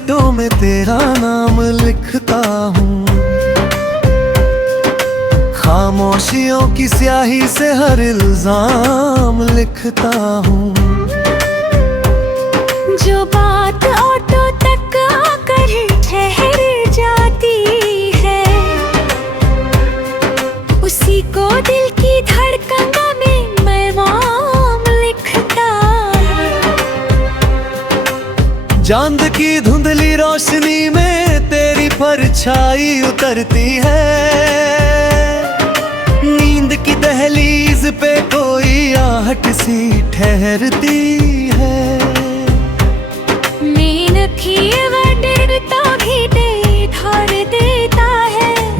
सिलवटों में तेरा नाम लिखता हूँ। खामोशियों की स्याही से हर इल्जाम लिखता हूँ। जो बात ऑटो तक आकर ठहर जाती है, उसी को दिल की धड़कन में मैं नाम लिखता हूँ। चांद की धुंधली रोशनी में तेरी परछाई उतरती है। नींद की दहलीज पे कोई आहट सी ठहरती है।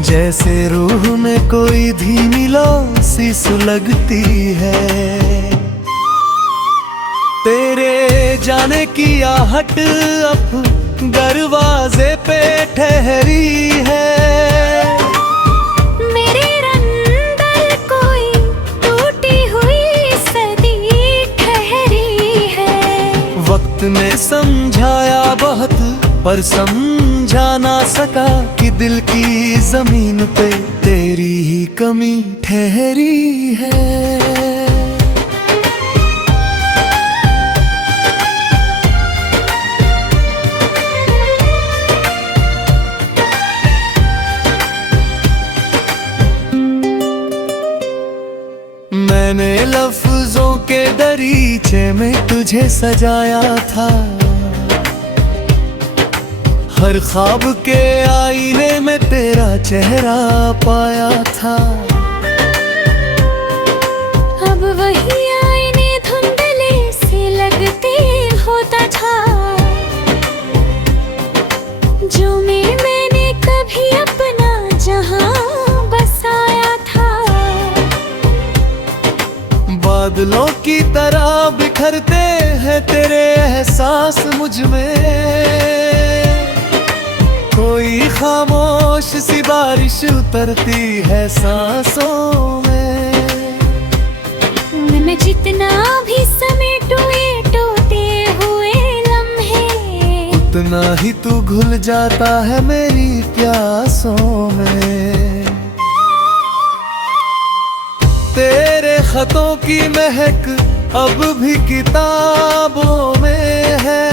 जैसे रूह में कोई धीमी लौ सी सुलगती है। तेरे जाने की आहट अब दरवाजे पे ठहरी है। मेरे अंदर कोई टूटी हुई सदी ठहरी है। वक्त ने समझाया बहुत पर समझा ना सका कि दिल की जमीन पे तेरी ही कमी ठहरी है। मैंने लफ्जों के दरीचे में तुझे सजाया था। हर ख्वाब के आईने में तेरा चेहरा पाया था। अब वही आईने धुंधले से लगते होता था। जो मैंने कभी अपना जहां बसाया था। बादलों की तरह बिखरते हैं तेरे एहसास मुझ में। कोई खामोश सी बारिश उतरती है सांसों में। मैं जितना भी समेटूं ये टूटे हुए लम्हे, उतना ही तू घुल जाता है मेरी प्यासों में। तेरे खतों की महक अब भी किताबों में है।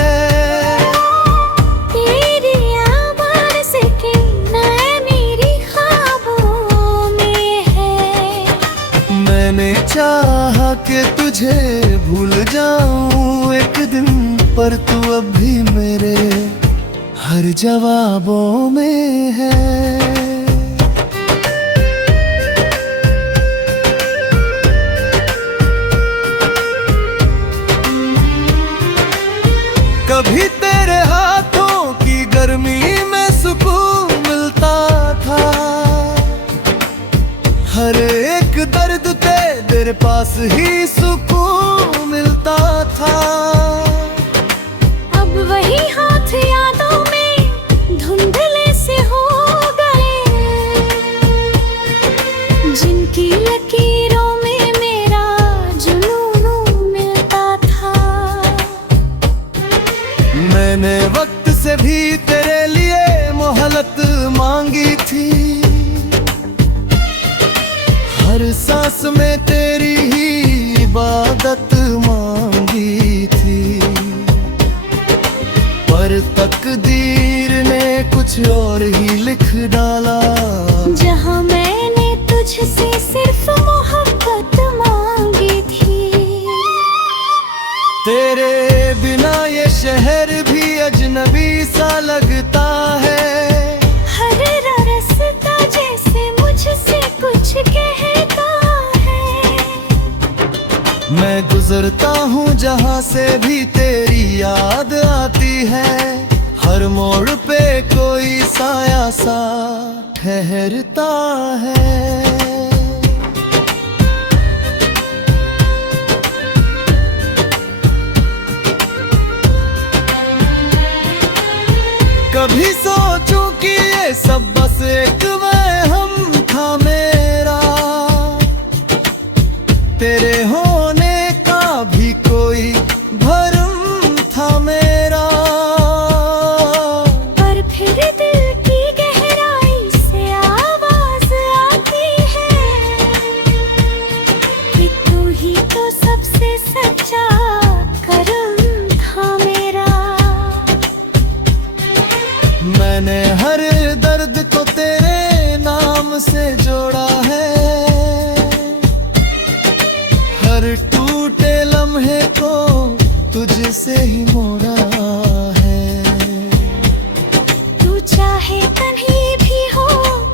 मैंने चाहा कि तुझे भूल जाऊं एक दिन, पर तू अब भी मेरे हर जवाबों में है। कभी तेरे हाथों की गर्मी में सुकून मिलता था। हर एक दर्द तेरे पास ही सुकून मिलता था। अब वही हाथ यादों में धुंधले से हो गए, जिनकी लकीरों में मेरा जुनून मिलता था। मैंने वक्त से भी तेरे लिए मोहलत मांगी थी। हर सांस में तेरी ही इबादत मांगी थी। पर तकदीर ने कुछ और ही लिख डाला। जहां मैंने तुझसे सिर्फ मोहब्बत मांगी थी। तेरे बिना ये शहर भी अजनबी सा लगता है। हर रास्ता जैसे मुझसे कुछ कहता है। मैं गुजरता हूँ जहाँ से भी तेरी याद आती है। हर मोड़ पे कोई साया सा ठहरता है। कभी सोचूं कि ये सब बस एक वहम था मेरा। तेरे होने का भी कोई भरम था मेरा। से जोड़ा है, हर टूटे लम्हे को तुझसे ही मोड़ा है। तू चाहे कहीं भी हो,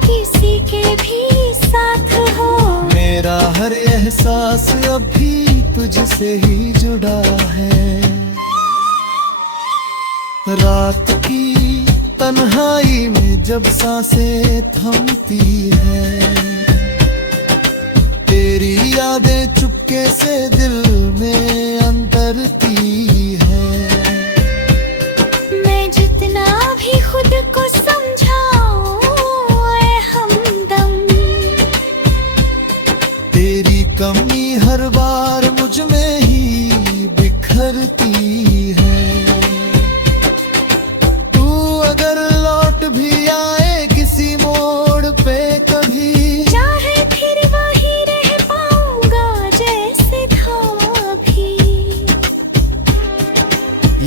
किसी के भी साथ हो, मेरा हर एहसास अब भी तुझसे ही जुड़ा है। रात की तन्हाई में जब सांसें थमती है, तेरी यादें चुपके से दिल में अंतरती है। मैं जितना भी खुद को समझाऊं ऐ हमदम, तेरी कमी हर बार मुझ में ही बिखरती है। तू अगर लौट भी आए किसी मोड़ पे कभी, चाहे फिर वही रह पाऊंगा जैसे था अभी।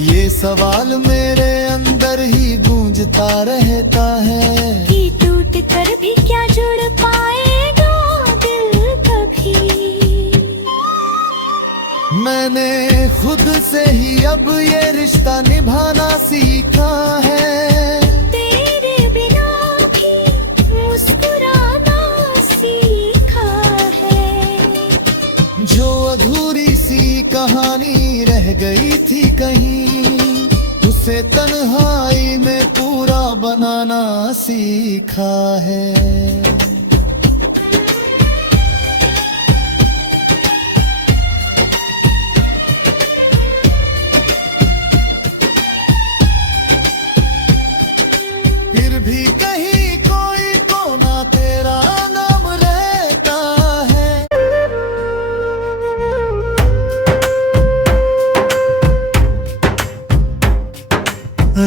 ये सवाल मेरे अंदर ही गूंजता रहता है कि टूट कर भी क्या जुड़ पाएगा दिल कभी। मैंने खुद से ही अब ये रिश्ता निभाना सीखा है। तेरे बिना भी मुस्कुराना सीखा है। जो अधूरी सी कहानी रह गई थी कहीं, उसे तन्हाई में पूरा बनाना सीखा है। फिर भी कहीं कोई कोना तेरा नाम रहता है।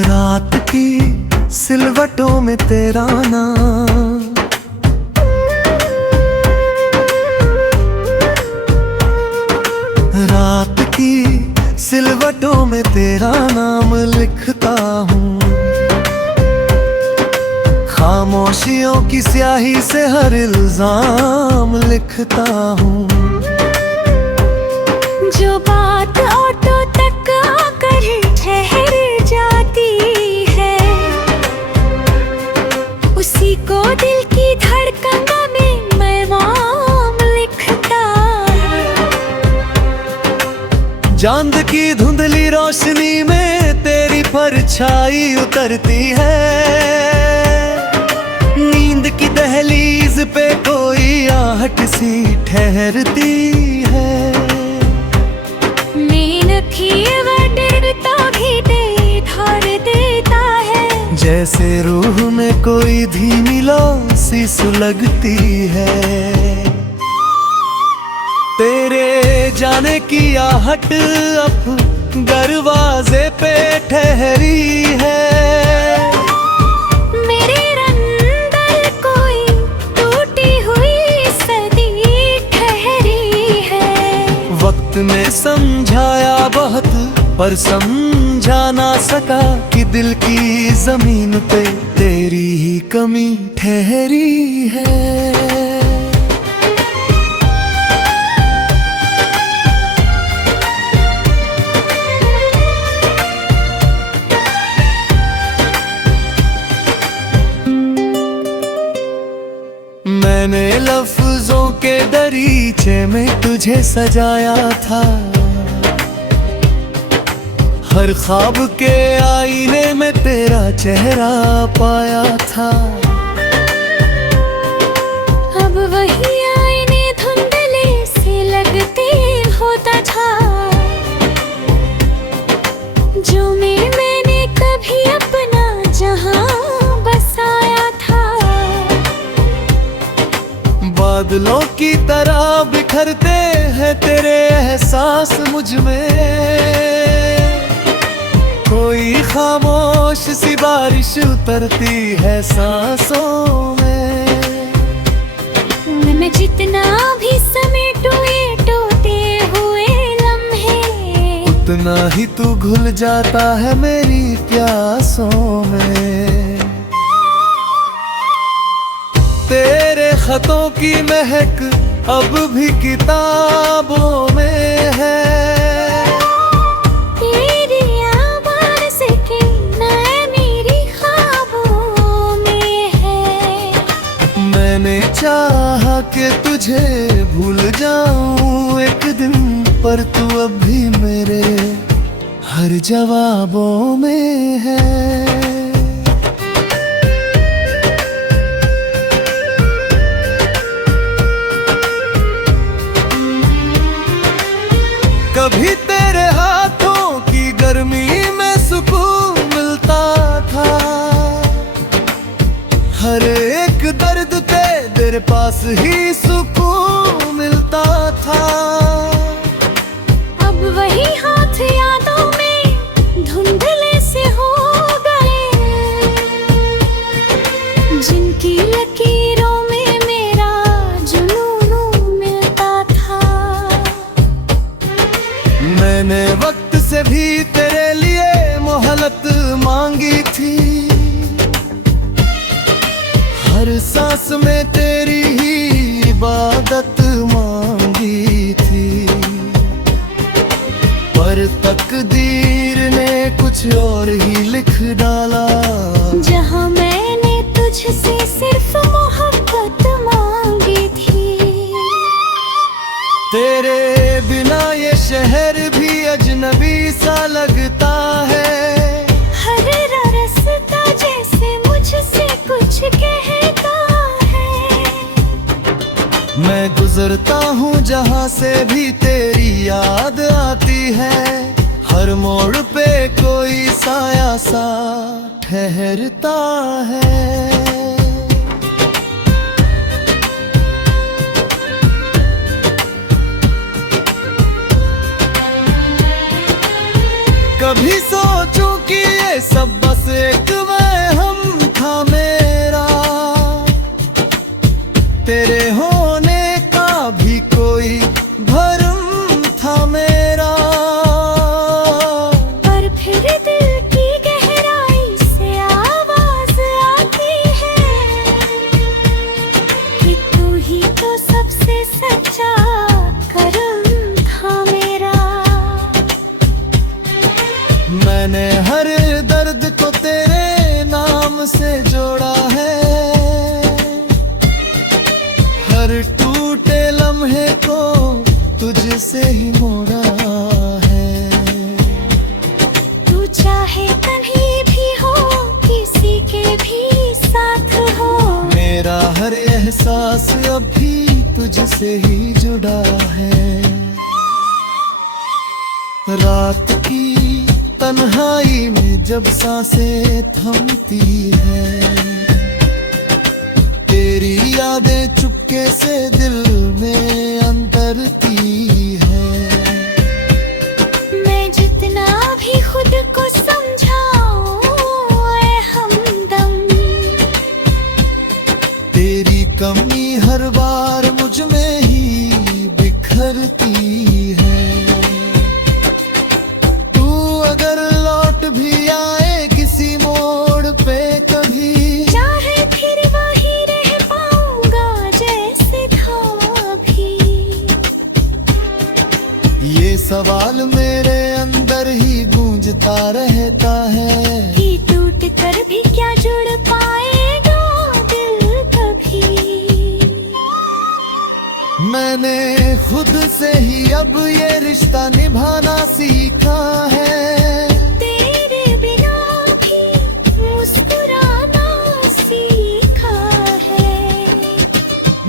रात की सिलवटों में तेरा नाम, रात की सिलवटों में तेरा नाम लिखता हूँ। खामोशियों की स्याही से हर इल्जाम लिखता हूँ। जो बात ऑटो तक आकर ठहर जाती है, उसी को दिल की धड़कन में मैं नाम लिखता हूँ। चांद की धुंधली रोशनी में तेरी परछाई उतरती है। नींद की दहलीज पे कोई आहट सी ठहरती है। डरता भी दे धर देता है, जैसे रूह में कोई धीमी लो सी सुलगती है। तेरे जाने की आहट अब दरवाजे पे ठहरी है। मेरे अंदर कोई टूटी हुई सदी ठहरी है। वक्त ने समझाया बहुत पर समझा ना सका कि दिल की जमीन पे तेरी ही कमी ठहरी है। मैंने लफ्जों के दरीचे में तुझे सजाया था। हर ख्वाब के आईने में तेरा चेहरा पाया था। अब वही आईने धुंधले से लगते होता था, जो मैंने कभी अपना जहां बसाया था। बादलों की तरह बिखरते हैं तेरे एहसास मुझ में। कोई खामोश सी बारिश उतरती है सांसों में। मैं जितना भी समेटूं ये टूटे हुए लम्हे, उतना ही तू घुल जाता है मेरी प्यासों में। तेरे खतों की महक अब भी किताबों में है। तेरी आवाज़ की नए मेरी ख्वाबों में है। मैंने चाहा कि तुझे भूल जाऊं एक दिन, पर तू अब भी मेरे हर जवाबों में है। कभी तेरे हाथों की गर्मी में सुकून मिलता था, हर एक दर्द पे तेरे पास ही सुकून मिलता था। अब वही हाथ यादों में धुंधले से हो गए, जिनकी लकीरों में मेरा जुनून मिलता था। मैंने वक्त से भी तेरे लिए मोहलत मांगी थी, हर सांस में तेरी ही इबादत मांगी थी। पर तकदीर ने कुछ और ही लिख डाला, जहां मैंने तुझसे सिर्फ मोहब्बत मांगी थी। तेरे बिना ये शहर भी अजनबी सा लगता है। हर रास्ता जैसे मुझसे कुछ कहता है। मैं गुजरता हूँ जहाँ से भी तेरी याद आती है, हर मोड़ पे कोई साया सा ठहरता है। कभी सोचूं कि ये सब बस एक वहम था मेरा, तेरे होने का भी कोई भरम था मेरा। पर फिर दिल की गहराई से आवाज आती है कि तू ही तो सबसे सच्चा करम था मेरा। मैंने हर दर्द को तेरे नाम से जोड़ा है, हर टूटे लम्हे को तुझसे ही मोड़ा है। तू चाहे कहीं भी हो, किसी के भी साथ हो, मेरा हर एहसास अब भी तुझसे ही जुड़ा है। रात की तन्हाई में जब सांसें थमती है, तेरी यादें चुपके से दिल में अंतरती है। मैं जितना भी खुद को समझाऊं ऐ हमदम, तेरी कमी हर बार मुझ में ही बिखरती है। तू अगर लौट भी आए किसी मोड़ पे कभी, चाहे फिर वही रह पाऊंगा जैसे था अभी। ये सवाल मेरे अंदर ही गूंजता रहता है कि टूट कर भी क्या जुड़ पाएगा दिल कभी। मैंने खुद से ही अब ये रिश्ता निभाना सीखा है। तेरे बिना भी मुस्कुराना सीखा है।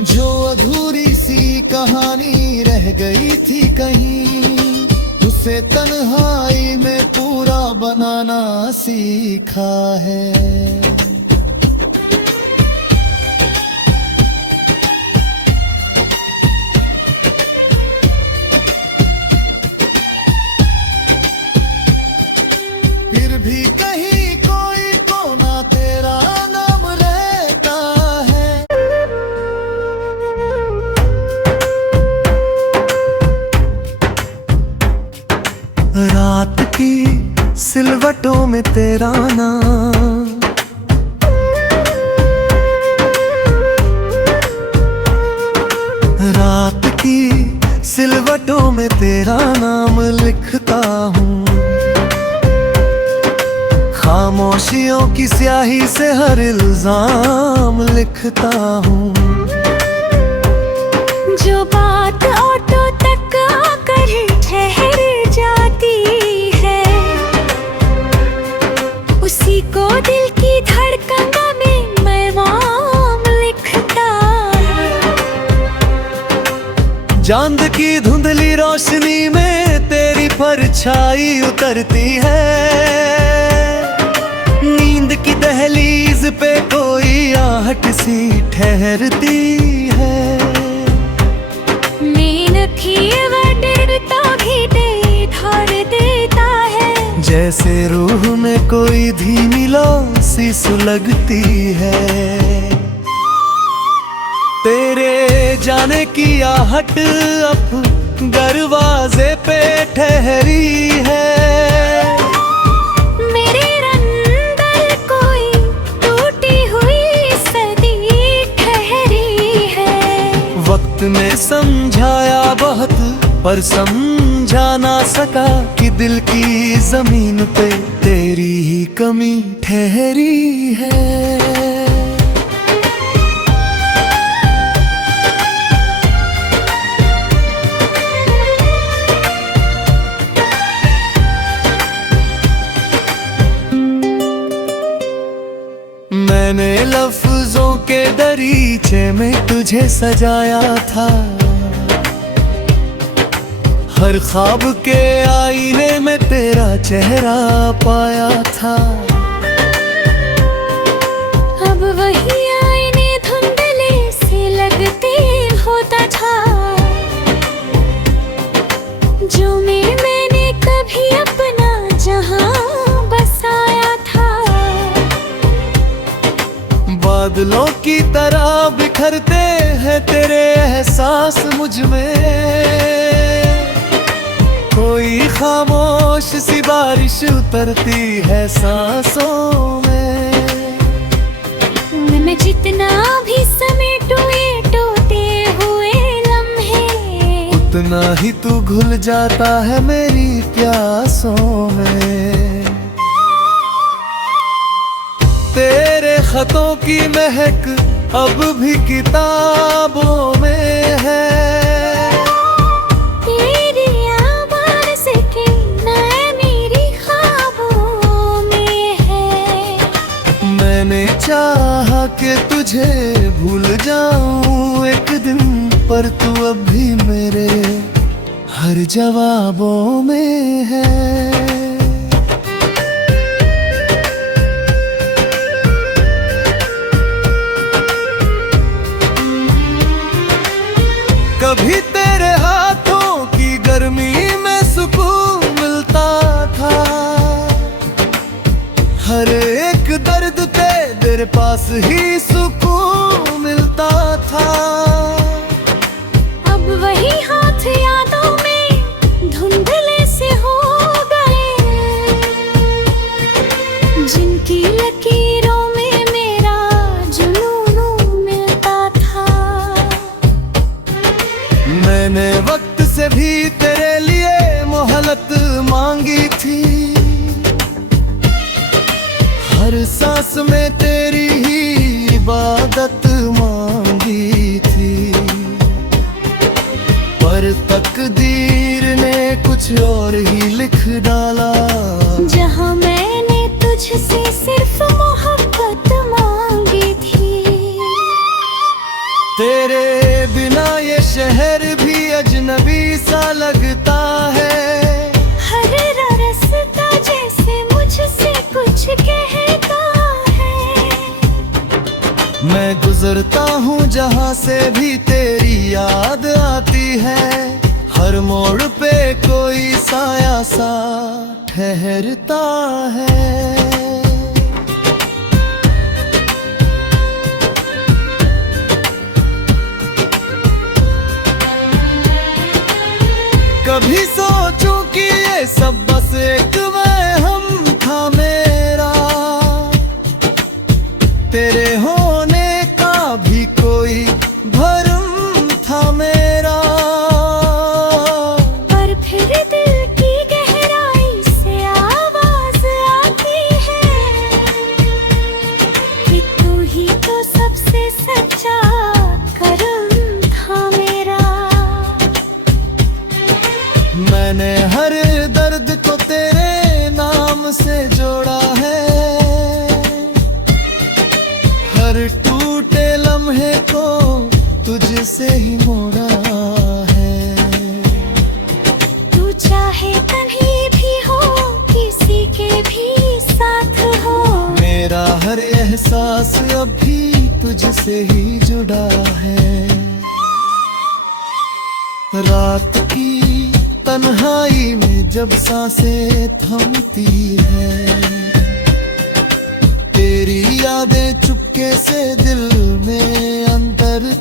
जो अधूरी सी कहानी रह गई थी कहीं, उसे तन्हाई में पूरा बनाना सीखा है। फिर भी कहीं कोई कोना तेरा नाम रहता है। रात की सिलवटों में तेरा नाम, होठों में तेरा नाम लिखता हूँ, खामोशियों की स्याही से हर इल्जाम लिखता हूँ। जो बात ऑटो तक आकर ठहर जाती है, उसी को दिल की धड़कन में मैं नाम लिखता हूँ। चांद की धुंधली रोशनी में तेरी परछाई उतरती है, नींद की दहलीज पे कोई आहट सी ठहरती है। जैसे रूह में कोई धीमी लौ सी सुलगती है, तेरे जाने की आहट अब दरवाजे पे ठहरी है। मेरे अंदर कोई टूटी हुई सदी ठहरी है। वक्त ने समझाया बहुत पर समझा ना सका कि दिल की जमीन पे तेरी ही कमी ठहरी है। मैंने लफ्जों के दरीचे में तुझे सजाया था, हर ख्वाब के आईने में तेरा चेहरा पाया था। अब वही आईने धुंधले से लगते होता था, जो मैंने कभी अपना जहां बसाया था। बादलों की तरह बिखरते हैं तेरे एहसास मुझ में, कोई खामोश सी बारिश उतरती है सांसों में। मैं जितना भी समेटूं ये टूटे हुए लम्हे, उतना ही तू घुल जाता है मेरी प्यासों में। तेरे खतों की महक अब भी किताबों में है, मैंने चाहा कि तुझे भूल जाऊं एक दिन, पर तू अब भी मेरे हर जवाबों में है। कभी तेरे हाथों की गर्मी में सुकून मिलता था, हर एक दर्द तेरे पास ही सुकून मिलता था। अब वही हाथ यादों में धुंधले से हो गए, जिनकी लकीरों में मेरा जुनून मिलता था। मैंने वक्त से भी तेरे लिए मोहलत मांगी थी, हर सांस में तेरी ही इबादत मांगी थी, पर तकदीर ने कुछ और ही लिख डाला। जहां मैंने तुझसे सिर्फ मोहब्बत मांगी थी, तेरे बिना ये शहर भी अजनबी सा लगता है। हर रास्ता जैसे मुझसे कुछ कहता है। मैं गुजरता हूँ जहाँ से भी तेरी याद आती है, हर मोड़ पे कोई साया सा ठहरता है। कभी सोचूं कि ये सब बस एक वहम था मेरा, तेरे होने का भी कोई भरम था मेरा। एहसास अभी तुझसे ही जुड़ा है। रात की तन्हाई में जब सांसें थमती है, तेरी यादें चुपके से दिल में अंदर